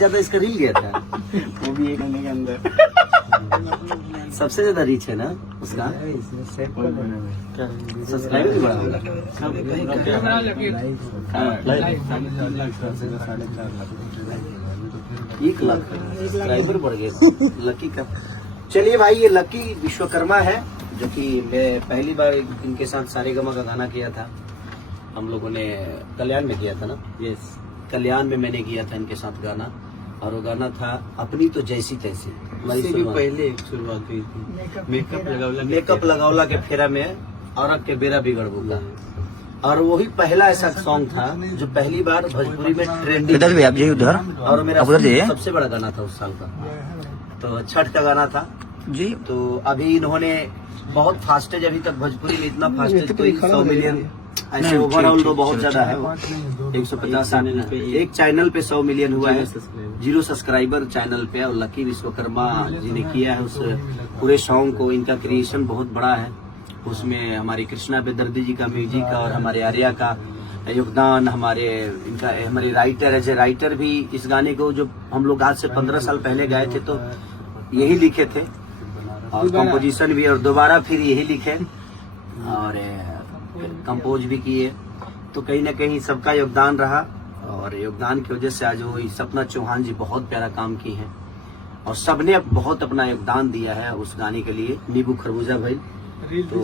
ज्यादा इसका रील गया था। वो भी 1 महीने के अंदर सबसे ज्यादा रीच है ना उसका, सब्सक्राइबर भी बड़ा होगा। 1 लाख सब्सक्राइबर बढ़ गए लकी का। चलिए भाई, ये लकी विश्वकर्मा है, जो कि मैं पहली बार इनके साथ सारेगामा का गाना किया था। हम लोगों ने कल्याण में किया था ना, यस, कल्याण में मैंने किया था इनके साथ गाना, और वो गाना था अपनी तो जैसी तैसी। भी पहले एक शुरुआत हुई थी, मेकअप लगावला के फेरा में औरत के बेरा बिगड़ बुका, और वही पहला ऐसा सॉन्ग था जो पहली बार भोजपुरी में ट्रेंडिंग। इधर भी आप जी, उधर, और मेरा उधर जी। सबसे बड़ा गाना था उस साल का, तो छठ का गाना था जी। तो अभी इन्होंने बहुत फास्टेज, अभी तक भोजपुरी में इतना फास्टेज कोई 100 मिलियन ऐसे ओवरऑल तो बहुत ज्यादा है, 150 एक चैनल पे 100 मिलियन हुआ है, 0 सब्सक्राइबर चैनल पे, और लकी विश्वकर्मा जी ने किया है उस पूरे सॉन्ग को। इनका क्रिएशन बहुत बड़ा है, उसमें हमारी कृष्णा बेदर्दी जी का म्यूजिक और हमारे आर्या का योगदान, हमारे राइटर एज ए राइटर भी इस गाने को, जो हम लोग आज से 15 साल पहले गाए थे तो यही लिखे थे, और कंपोजिशन भी, और दोबारा फिर यही लिखे और कंपोज भी किए। तो कहीं ना कहीं सबका योगदान रहा, और योगदान की वजह से आज वो सपना चौहान जी बहुत प्यारा काम की हैं, और सबने बहुत अपना योगदान दिया है उस गाने के लिए। नींबू खरबूजा भाई तो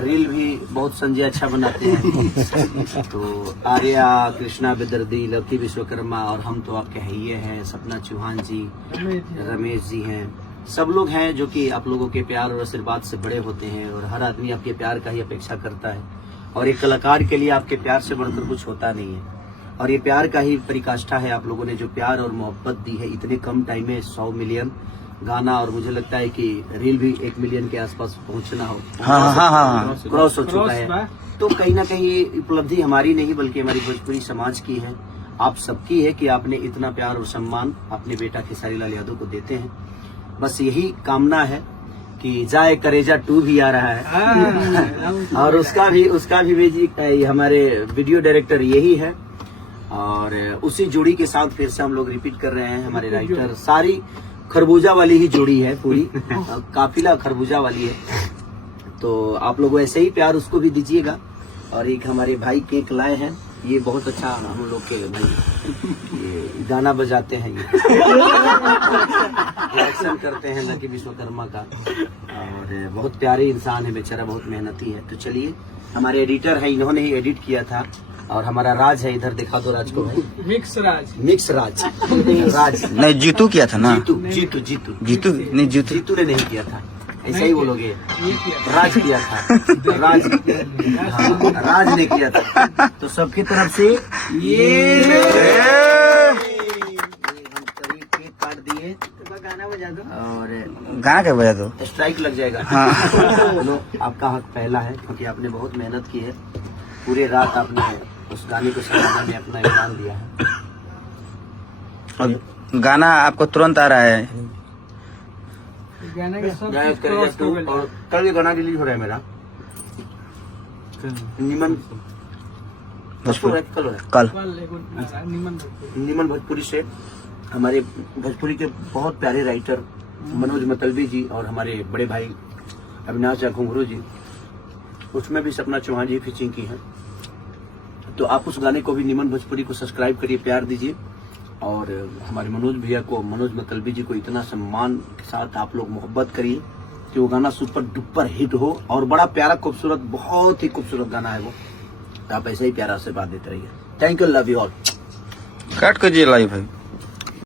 रील भी बहुत संजय अच्छा बनाते हैं। तो आर्या, कृष्णा बेदर्दी, लकी विश्वकर्मा, और हम तो आपके हैये हैं, सपना चौहान जी, रमेश जी हैं, सब लोग हैं जो कि आप लोगों के प्यार और आशीर्वाद से बड़े होते हैं, और हर आदमी आपके प्यार का ही अपेक्षा करता है, और एक कलाकार के लिए आपके प्यार से बढ़कर कुछ होता नहीं है, और ये प्यार का ही परिकाष्ठा है। आप लोगों ने जो प्यार और मोहब्बत दी है इतने कम टाइम में, 100 मिलियन गाना, और मुझे लगता है कि रील भी 1 मिलियन के आसपास पहुंचना हो, क्रॉस हो चुका है। तो कहीं ना कहीं उपलब्धि हमारी नहीं बल्कि हमारी भोजपुरी समाज की है, आप सबकी है कि आपने इतना प्यार और सम्मान अपने बेटा खेसारी लाल यादव को देते हैं। बस यही कामना है कि जाए करेजा 2 भी आ रहा है और उसका भी हमारे वीडियो डायरेक्टर यही है, और उसी जोड़ी के साथ फिर से हम लोग रिपीट कर रहे हैं। हमारे राइटर सारी खरबूजा वाली ही जोड़ी है, पूरी काफिला खरबूजा वाली है। तो आप लोग ऐसे ही प्यार उसको भी दीजिएगा। और एक हमारे भाई केक लाए हैं, ये बहुत अच्छा हम लोग के भाई ये गाना बजाते हैं, ये रिएक्शन करते हैं लकी विश्वकर्मा का, और बहुत प्यारे इंसान है बेचारा, बहुत मेहनती है। तो चलिए, हमारे एडिटर है, इन्होंने ही एडिट किया था, और हमारा राज है, इधर दिखा दो राज को भाई। मिक्स राज राज नहीं, जीतू किया था ना, जीतू नहीं, जीतू ने नहीं किया था, ऐसा ही बोलोगे, राज किया था, राज ने किया था। तो सबकी तरफ से ये हम केक काट दिए, गाना बजा दो, और गाना क्या बजा दो, स्ट्राइक लग जाएगा। हाँ। आपका हक पहला है, क्योंकि आपने बहुत मेहनत की है, पूरे रात आपने उस गाने को सजाने में अपना योगदान दिया है। और गाना आपको तुरंत आ रहा है, और कल ये गाना रिलीज हो रहा है मेरा, नीमन भोजपुरी कल नीमन भोजपुरी से हमारे भोजपुरी के बहुत प्यारे राइटर मनोज मतलबी जी और हमारे बड़े भाई अविनाश घुंघरू जी, उसमें भी सपना चौहान जी फीचिंग की है। तो आप उस गाने को भी नीमन भोजपुरी को सब्सक्राइब करिए, प्यार दीजिए, और हमारे मनोज भैया को, मनोज मतलबी जी को इतना सम्मान के साथ आप लोग मोहब्बत करिए कि वो गाना सुपर डुपर हिट हो, और बड़ा प्यारा खूबसूरत, बहुत ही खूबसूरत गाना है वो। आप ऐसे ही प्यारा से बात देते रहिए। Thank you, love you all. काट कर जी लाइव है।